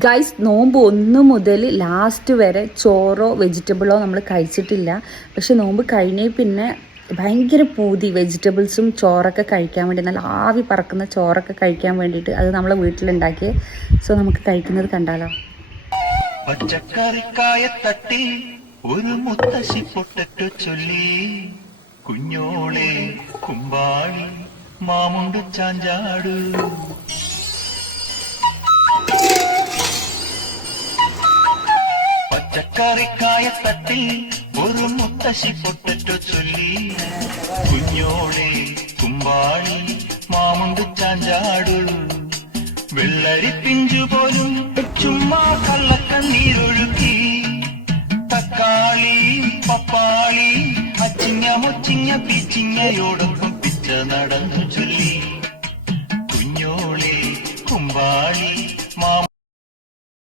Guys, നോമ്പ് 1 മുതൽ last വരെ ചോറോ വെജിറ്റബിളോ നമ്മൾ കഴിച്ചിട്ടില്ല. പക്ഷെ നോമ്പ് കഴിഞ്ഞ പിന്നെ ഭയങ്കര പൂതി വെജിറ്റബിൾസും ചോറൊക്കെ കഴിക്കാൻ വേണ്ടി, നല്ല ആവി പറക്കുന്ന ചോറൊക്കെ കഴിക്കാൻ വേണ്ടിയിട്ട്. അത് നമ്മളെ വീട്ടിലുണ്ടാക്കിയ. സോ നമുക്ക് കഴിക്കുന്നത് കണ്ടാലോ. പച്ചക്കറിക്കായ തട്ടി ഒരു മുത്തശ്ശി പൊട്ടറ്റു ചൊല്ലി, കുഞ്ഞോളെ കുമ്പാളി മാമുണ്ട് ചാഞ്ചാടു. പച്ചക്കറിക്കായ തട്ടി ഒരു മുത്തശ്ശി പൊട്ടറ്റു ചൊല്ലി, കുഞ്ഞോളെ കുമ്പാളി മാമുണ്ട് ചാഞ്ചാടു. വെള്ളരി പിഞ്ചു പോലും ചുമ്മാ കള്ളക്കണ്ണീരൊഴുക്കി, തക്കാളി പപ്പാളി അച്ചിങ്ങ മുച്ചിങ്ങ പീച്ചിങ്ങയോടൊപ്പം പിച്ച നടന്നു ചൊല്ലി.